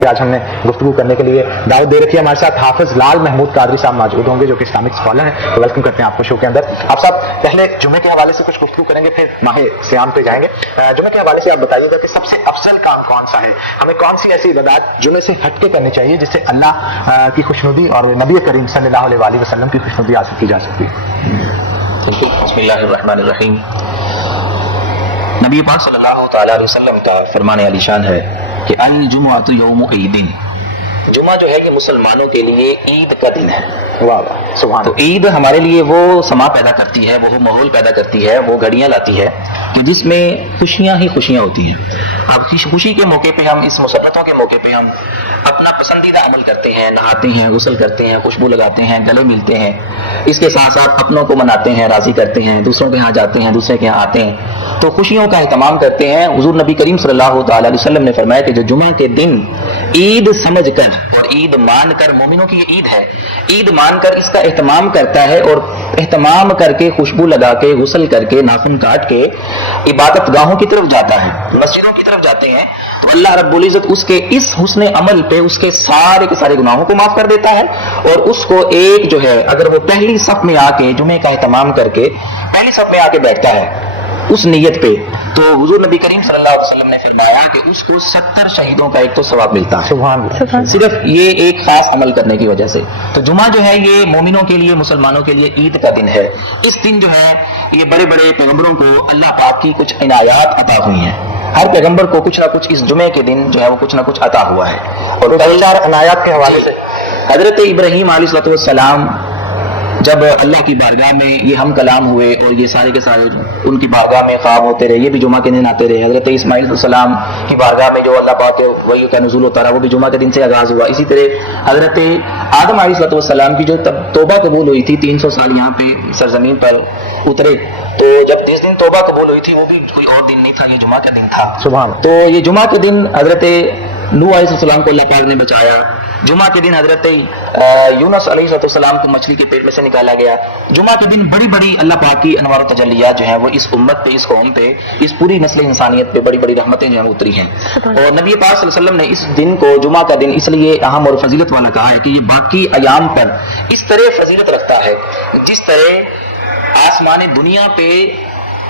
آج ہم نے گفتگو کرنے کے لیے دعوت دے رکھی ہے. ہمارے ساتھ حافظ لال محمود قادری صاحب موجود ہوں گے جو کہ اسلامک اسکالر ہیں. تو ویلکم کرتے ہیں آپ کو شو کے اندر. آپ صاحب پہلے جمعے کے حوالے سے کچھ گفتگو کریں گے, پھر ماہ صیام پہ جائیں گے. جمعے کے حوالے سے آپ بتائیے گا کہ سب سے افضل کام کون سا ہے, ہمیں کون سی ایسی عبادات جمعے سے ہٹ کے کرنی چاہیے جس سے اللہ کی خوشنودی اور نبی کریم صلی اللہ علیہ وسلم کی خوشنودی حاصل کی جا سکتی ہے. بسم اللہ الرحمن الرحیم. نبی پاک صلی اللہ تعالی علیہ وسلم کا فرمان علی شان ہے کہ الجمعۃ یوم عید. جمعہ جو ہے یہ مسلمانوں کے لیے عید کا دن ہے. واہ واہ سبحان. تو عید ہمارے لیے وہ سما پیدا کرتی ہے, وہ ماحول پیدا کرتی ہے, وہ گھڑیاں لاتی ہے کہ جس میں خوشیاں ہی خوشیاں ہوتی ہیں. اب خوشی کے موقع پہ ہم, اس مسرتوں کے موقع پہ ہم اپنا پسندیدہ عمل کرتے ہیں, نہاتے ہیں, غسل کرتے ہیں, خوشبو لگاتے ہیں, گلے ملتے ہیں. اس کے ساتھ ساتھ اپنوں کو مناتے ہیں, راضی کرتے ہیں, دوسروں کے ہاں جاتے ہیں, دوسرے کے ہاں آتے ہیں, تو خوشیوں کا اہتمام کرتے ہیں. حضور نبی کریم صلی اللہ تعالی علیہ وسلم نے فرمایا کہ جو جمعہ کے دن عید سمجھ کر اور عید مان کر, مومنوں کی یہ عید ہے, عید مان کر اس کا اہتمام کرتا ہے اور اہتمام کر کے خوشبو لگا کے, غسل کر کے, ناخن کاٹ کے عبادت گاہوں کی طرف جاتا ہے, مسجدوں کی طرف جاتے ہیں, تو اللہ رب العزت اس کے اس حسن عمل پہ اس کے سارے گناہوں کو معاف کر دیتا ہے. اور اس کو ایک جو ہے, اگر وہ پہلی صف میں آ کے جمعے کا اہتمام کر کے پہلی صف میں آ کے بیٹھتا ہے اس نیت پہ, تو حضور نبی کریم صلی اللہ علیہ وسلم نے فرمایا کہ اس کو 70 شہیدوں کا ایک تو ثواب ملتا ہے. سبحان اللہ. صرف یہ ایک خاص عمل کرنے کی وجہ سے. تو جمعہ جو ہے یہ مومنوں کے لیے, مسلمانوں کے لیے عید کا دن ہے. اس دن جو ہے یہ بڑے بڑے پیغمبروں کو اللہ پاک کی کچھ عنایات عطا ہوئی ہیں. ہر پیغمبر کو کچھ نہ کچھ اس جمعے کے دن جو ہے وہ کچھ نہ کچھ عطا ہوا ہے. اور پہلا عنایات کے حوالے سے حضرت ابراہیم علیہ السلام جب اللہ کی بارگاہ میں یہ ہم کلام ہوئے اور یہ سارے کے سارے ان کی بارگاہ میں خواب ہوتے رہے, یہ بھی جمعہ کے دن آتے رہے. حضرت اسماعیل علیہ السلام کی بارگاہ میں جو اللہ پاک کے وحی کا نزول ہوتا رہا وہ بھی جمعہ کے دن سے آغاز ہوا. اسی طرح حضرت آدم علیہ السلام کی جو توبہ قبول ہوئی تھی, 300 سال یہاں پہ سرزمین پر اترے, تو جب 10 دن توبہ قبول ہوئی تھی وہ بھی کوئی اور دن نہیں تھا, یہ جمعہ کا دن تھا. سبحان. تو یہ جمعہ کے دن حضرت نوح علیہ السلام کو اللہ پاک نے بچایا. جمعہ کے دن حضرت یونس علیہ السلام کو مچھلی کے پیٹ میں سے نکالا گیا. جمعہ کے دن بڑی بڑی اللہ پاک کی انوار و تجلیات جو ہیں وہ اس امت پہ, اس قوم پہ, اس پوری نسل انسانیت پہ بڑی بڑی رحمتیں جو ہیں اتری ہیں. اور نبی پاک صلی اللہ علیہ وسلم نے اس دن کو, جمعہ کا دن, اس لیے اہم اور فضیلت والا کہا ہے کہ یہ باقی ایام پر اس طرح فضیلت رکھتا ہے جس طرح آسمان دنیا پہ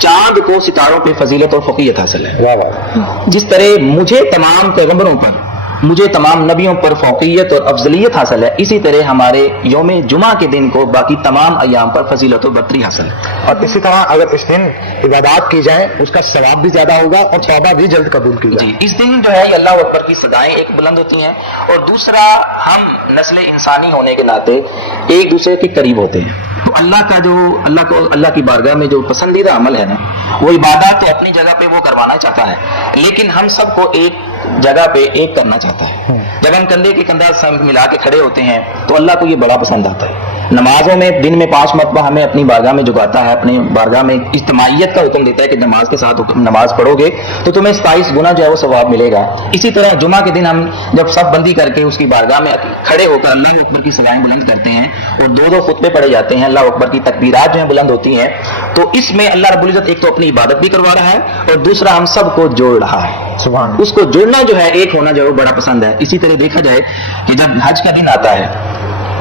چاند کو ستاروں پہ فضیلت اور فوقیت حاصل ہے. واہ واہ. جس طرح مجھے تمام پیغمبروں پر, مجھے تمام نبیوں پر فوقیت اور افضلیت حاصل ہے, اسی طرح ہمارے یوم جمعہ کے دن کو باقی تمام ایام پر فضیلت و برتری حاصل ہے. اور اسی طرح اگر اس دن عبادات کی جائیں اس کا ثواب بھی زیادہ ہوگا اور توبہ بھی جلد قبول کی جائے. جی, اس دن جو ہے یہ اللہ اکبر کی صدائیں ایک بلند ہوتی ہیں, اور دوسرا ہم نسل انسانی ہونے کے ناطے ایک دوسرے کے قریب ہوتے ہیں. تو اللہ کی بارگاہ میں جو پسندیدہ عمل ہے نا, وہ عبادات تو اپنی جگہ پہ وہ کروانا چاہتا ہے, لیکن ہم سب کو ایک جگہ پہ ایک کرنا چاہتا ہے. جب ہم کندھے کے کندھا ملا کے کھڑے ہوتے ہیں تو اللہ کو یہ بڑا پسند آتا ہے. نمازوں میں دن میں 5 مرتبہ ہمیں اپنی بارگاہ میں جھکاتا ہے, اپنی بارگاہ میں اجتماعیت کا حکم دیتا ہے کہ نماز کے ساتھ نماز پڑھو گے تو تمہیں 27 گنا جو ہے وہ ثواب ملے گا. اسی طرح جمعہ کے دن ہم جب صف بندی کر کے اس کی بارگاہ میں کھڑے ہو کر اللہ اکبر کی صدائیں بلند کرتے ہیں اور 2 خطبے پڑھے جاتے ہیں, اللہ اکبر کی تکبیرات جو ہیں بلند ہوتی ہیں, تو اس میں اللہ رب العزت ایک تو اپنی عبادت بھی کروا رہا ہے اور دوسرا ہم سب کو جوڑ رہا ہے. سبحان. اس کو جوڑنا جو ہے, ایک ہونا جو ہے وہ بڑا پسند ہے. اسی طرح دیکھا جائے کہ جب حج کا دن آتا ہے,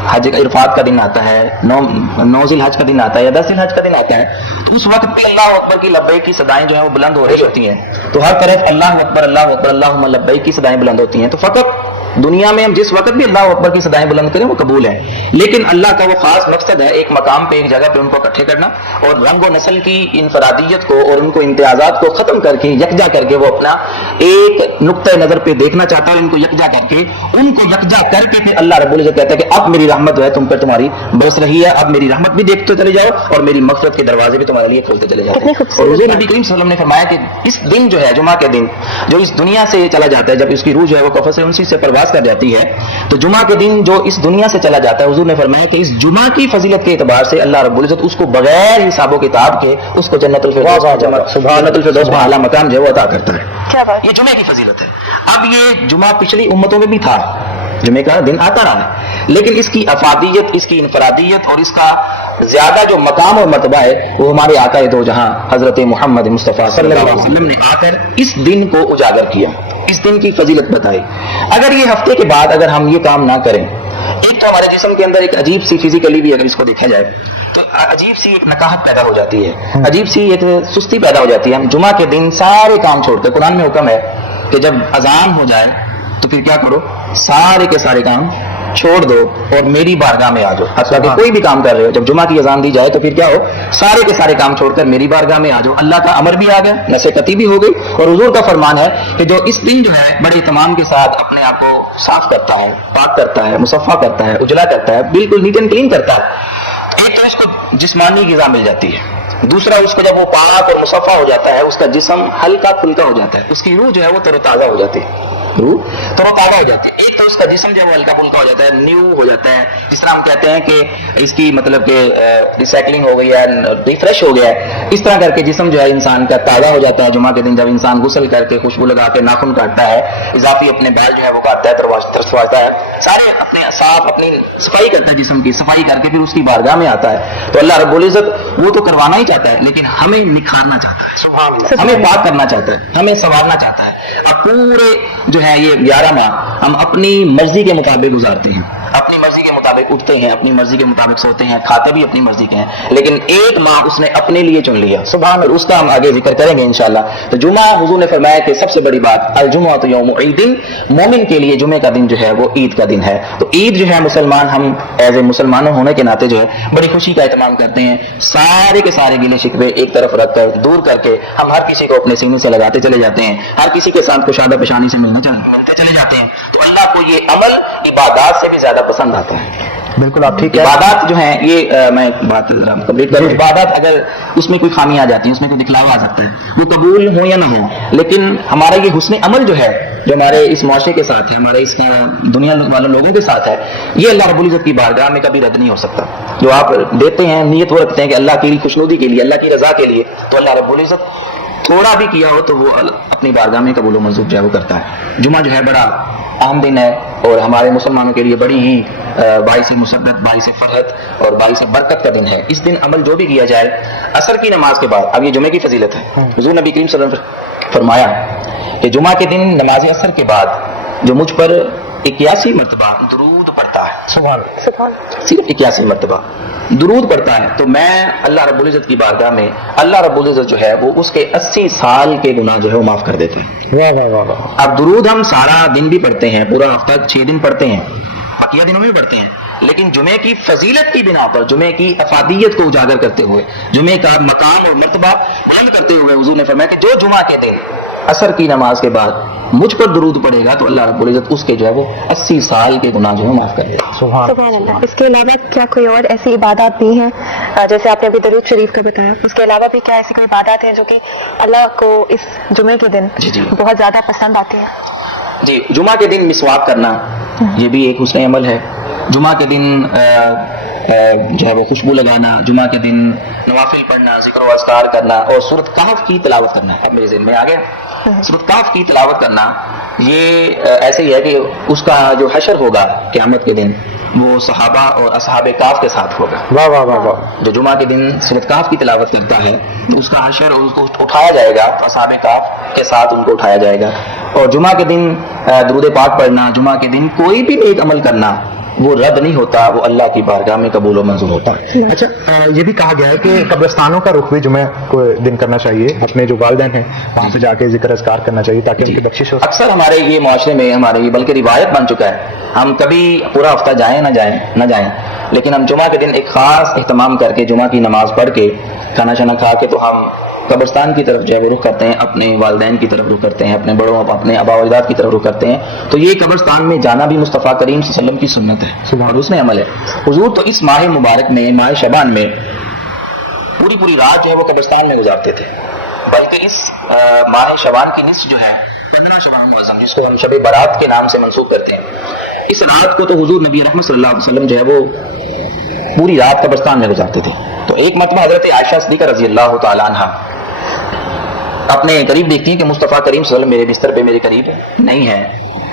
حج عرفات کا دن آتا ہے, 9 ذی الحج کا دن آتا ہے یا 10 ذی الحج کا دن آتا ہے, تو اس وقت پہ اللہ اکبر کی لبیک کی صدائیں جو ہیں وہ بلند ہو رہی ہوتی ہیں. تو ہر طرف اللہ اکبر اللہم لبیک کی صدائیں بلند ہوتی ہیں. تو فقط دنیا میں ہم جس وقت بھی اللہ اکبر کی صدائیں بلند کریں وہ قبول ہے, لیکن اللہ کا وہ خاص مقصد ہے ایک مقام پہ, ایک جگہ پہ ان کو اکٹھے کرنا اور رنگ و نسل کی انفرادیت کو اور ان کو امتیازات کو ختم کر کے یکجا کر کے وہ اپنا ایک نقطۂ نظر پہ دیکھنا چاہتا ہے. ان کو یکجا کر کے پھر اللہ رب العزت کہتا ہے کہ اب میری رحمت جو ہے تم پر تمہاری برس رہی ہے, اب میری رحمت بھی دیکھتے چلے جاؤ اور میری مغفرت کے دروازے بھی تمہارے لیے کھولتے چلے جاؤ. اور حضور نبی کریم صلی اللہ علیہ وسلم نے فرمایا کہ اس دن جو ہے, جمعہ کے دن جو اس دنیا سے چلا جاتا ہے, جب اس کی روح جو ہے وہ قفس انسی سے پرواز کر جاتی ہے, تو جمعہ کے دن جو اس دنیا سے چلا جاتا ہے, حضور نے فرمایا کہ اس جمعہ کی فضیلت کے اعتبار سے اللہ رب العزت اس کو بغیر حساب و کتاب کے اس کو جنت الفردوس میں اعلیٰ مقام جو ہے وہ عطا کرتا ہے. یہ جمعے کی فضیلت ہے. اب یہ جمعہ پچھلی امتوں میں بھی تھا, جمعے کا دن آتا رہا ہے، لیکن اس کی افادیت، اس کی انفرادیت اور اس کا زیادہ جو مقام اور مرتبہ ہے وہ ہمارے آقا دو جہاں حضرت محمد مصطفیٰ صلی اللہ علیہ وسلم نے آ کر اس دن کو اجاگر کیا، اس دن کی فضیلت بتائی۔ اگر یہ ہفتے کے بعد اگر ہم یہ کام نہ کریں، ایک تو ہمارے جسم کے اندر ایک عجیب سی فزیکلی بھی اگر اس کو دیکھا جائے تو عجیب سی ایک نکاہت پیدا ہو جاتی ہے، عجیب سی ایک سستی پیدا ہو جاتی ہے۔ ہم جمعہ کے دن سارے کام چھوڑ کر، قرآن میں حکم ہے کہ جب اذان ہو جائے تو پھر کیا کرو، سارے کے سارے کام چھوڑ دو اور میری بارگاہ میں آ جاؤ۔ حتیٰ کہ کوئی بھی کام کر رہے ہو، جب جمعہ کی اذان دی جائے تو پھر کیا ہو، سارے کے سارے کام چھوڑ کر میری بارگاہ میں آ جاؤ۔ اللہ کا امر بھی آ گیا، نصیحت بھی ہو گئی، اور حضور کا فرمان ہے کہ جو اس دن جو ہے بڑے اہتمام کے ساتھ اپنے آپ کو صاف کرتا ہے، پاک کرتا ہے، مصفح کرتا ہے، اجلا کرتا ہے، بالکل نیٹ اینڈ کلین کرتا ہے، ایک تو اس کو جسمانی غذا مل جاتی ہے، دوسرا اس کو جب وہ پاک اور مصفح ہو جاتا ہے اس کا جسم ہلکا پھلکا ہو جاتا ہے، اس کی روح جو ہے وہ تر و تازہ ہو جاتی ہے، روح تر و تازہ ہو جاتی ہے۔ ایک تو اس کا جسم جو ہے وہ ہلکا پھلکا ہو جاتا ہے، نیو ہو جاتا ہے، جس طرح ہم کہتے ہیں کہ اس کی مطلب کہ ریسائکلنگ ہو گئی ہے، ریفریش ہو گیا ہے، اس طرح کر کے جسم جو ہے انسان کا تازہ ہو جاتا ہے۔ جمعہ کے دن جب انسان غسل کر کے خوشبو لگا کے ناخن کاٹتا ہے، اضافی اپنے بال جو ہے وہ کاٹتا ہے، ترسواتا ہے، سارے اپنے صاف اپنی صفائی کرتا ہے، جسم کی صفائی کر کے پھر اس کی بارگاہ میں آتا ہے، تو اللہ رب العزت وہ تو کروانا ہی چاہتا ہے لیکن ہمیں نکھارنا چاہتا ہے، ہمیں پاک کرنا چاہتا ہے، ہمیں سنوارنا چاہتا ہے۔ اب پورے جو ہے یہ 11 ماہ ہم اپنی مرضی کے مطابق گزارتے ہیں، اپنی مرضی کے مطابق اٹھتے ہیں، اپنی مرضی کے مطابق سوتے ہیں، کھاتے بھی اپنی مرضی کے ہیں، لیکن ایک ماہ اس نے اپنے لیے چن لیا، سبحان اللہ، اس کا ہم آگے ذکر کریں گے انشاءاللہ۔ تو جمعہ حضور نے فرمایا کہ سب سے بڑی بات الجمعۃ یوم عید، مومن کے لیے جمعے کا دن جو ہے وہ عید کا دن ہے۔ تو عید جو ہے مسلمان، ہم ایز اے مسلمانوں ہونے کے ناطے جو ہے بڑی خوشی کا اہتمام کرتے ہیں، سارے کے سارے گلے شکوے ایک طرف رکھ کر، دور کر کے ہم ہر کسی کو اپنے سینے سے لگاتے چلے جاتے ہیں، ہر کسی کے ساتھ کشادہ پیشانی سے ملتے چلے جاتے ہیں، تو اللہ کو یہ عمل عبادات سے بھی زیادہ پسند آتا ہے۔ بالکل آپ ٹھیک ہے۔ عبادات جو ہیں یہ میں بات کمپلیٹ کروں، عبادات اگر اس میں کوئی خامی آ جاتی ہے، اس میں کوئی دکھلاوا آ جاتا ہے، وہ قبول ہو یا نہ ہو، لیکن ہمارا یہ حسن عمل جو ہے جو ہمارے اس معاشرے کے ساتھ ہے، ہمارے اس دنیا والے لوگوں کے ساتھ ہے، یہ اللہ رب العزت کی بارگاہ میں کبھی رد نہیں ہو سکتا۔ جو آپ دیتے ہیں، نیت وہ رکھتے ہیں کہ اللہ کی خوشنودی کے لیے، اللہ کی رضا کے لیے، تو اللہ رب العزت تھوڑا بھی کیا ہو تو وہ اپنی بارگاہ میں قبول و منظور جو ہے وہ کرتا ہے۔ جمعہ جو ہے بڑا عام دن ہے اور ہمارے مسلمانوں کے لیے بڑی ہی باعث مسرت، باعث فرحت اور باعث برکت کا دن ہے۔ اس دن عمل جو بھی کیا جائے عصر کی نماز کے بعد، اب یہ جمعے کی فضیلت ہے، حضور نبی کریم صلی اللہ علیہ وسلم نے فرمایا کہ جمعہ کے دن نماز عصر کے بعد جو مجھ پر 81 مرتبہ درود پڑھتا ہے، سبحان اللہ، صرف 81 مرتبہ درود پڑھتا ہے، تو میں اللہ رب العزت کی بارگاہ میں اللہ رب العزت جو ہے وہ اس کے 80 سال کے گناہ جو ہے وہ معاف کر دیتے ہیں۔ واہ واہ واہ واہ۔ اب درود ہم سارا دن بھی پڑھتے ہیں، پورا ہفتہ 6 دن پڑھتے ہیں، بقیہ دنوں میں بھی پڑھتے ہیں، لیکن جمعے کی فضیلت کی بنا پر، جمعے کی افادیت کو اجاگر کرتے ہوئے، جمعے کا مقام اور مرتبہ بلند کرتے ہوئے حضور نے فرمایا کہ جو جمعہ کے دن عصر کی نماز کے بعد مجھ پر درود پڑے گا تو اللہ رب العزت اس کے جو ہے وہ 80 سال کے گناہ جو ہے معاف کر دے گا۔ سبحان اللہ۔ اس کے علاوہ کیا کوئی اور ایسی عبادات بھی ہیں، جیسے آپ نے ابھی درود شریف کا بتایا، اس کے علاوہ بھی کیا ایسی کوئی عبادات ہیں جو کہ اللہ کو اس جمعے کے دن جی بہت زیادہ پسند آتی ہیں؟ جی، جمعہ کے دن مسواک کرنا یہ بھی ایک حسن عمل ہے۔ جمعہ کے دن جو ہے وہ خوشبو لگانا، جمعہ کے دن نوافل پڑھنا، ذکر و اذکار کرنا اور سورۃ کہف کی تلاوت کرنا، اب میرے ذہن میں آ گیا، سورۃ کہف کی تلاوت کرنا، یہ ایسے ہی ہے کہ اس کا جو حشر ہوگا قیامت کے دن وہ صحابہ اور اصحاب کہف کے ساتھ ہوگا۔ واہ واہ واہ واہ۔ جو جمعہ کے دن سورۃ کہف کی تلاوت کرتا ہے تو اس کا حشر اور اس کو اٹھایا جائے گا، تو اصحاب کہف کے ساتھ ان کو اٹھایا جائے گا۔ اور جمعہ کے دن درود پاک پڑھنا، جمعہ کے دن کوئی بھی نیک عمل کرنا وہ رد نہیں ہوتا، وہ اللہ کی بارگاہ میں قبول و منظور ہوتا ہے۔ اچھا، یہ بھی کہا گیا ہے کہ قبرستانوں کا رخ بھی جمعہ کو دن کرنا چاہیے، اپنے جو والدین ہیں وہاں پہ جا کے ذکر اذکار کرنا چاہیے تاکہ ان کی بخشش ہو۔ اکثر ہمارے یہ معاشرے میں ہمارے یہ بلکہ روایت بن چکا ہے، ہم کبھی پورا ہفتہ جائیں نہ جائیں، لیکن ہم جمعہ کے دن ایک خاص اہتمام کر کے جمعہ کی نماز پڑھ کے کھانا شانا کھا کے تو ہم قبرستان کی طرف جو ہے وہ رخ کرتے ہیں، اپنے والدین کی طرف رخ کرتے ہیں، اپنے بڑوں اپنے آبا و اجداد کی طرف رخ کرتے ہیں۔ تو یہ قبرستان میں جانا بھی مصطفیٰ کریم صلی اللہ علیہ وسلم کی سنت ہے اور اس میں عمل ہے۔ حضور تو اس ماہ مبارک میں، ماہ شعبان میں پوری رات جو ہے وہ قبرستان میں گزارتے تھے، بلکہ اس ماہ شعبان کی نصف جو ہے 15 شعبان معظم، جس کو ہم شب برات کے نام سے منسوب کرتے ہیں، اس رات کو تو حضور نبی رحمت صلی اللہ علیہ وسلم جو ہے وہ پوری رات قبرستان میں گزارتے تھے۔ تو ایک مرتبہ حضرت عائشہ صدیقہ رضی اللہ تعالیٰ عنہ اپنے قریب دیکھتی ہیں کہ مصطفیٰ کریم صلی اللہ علیہ وسلم میرے بستر پہ میرے قریب نہیں ہے،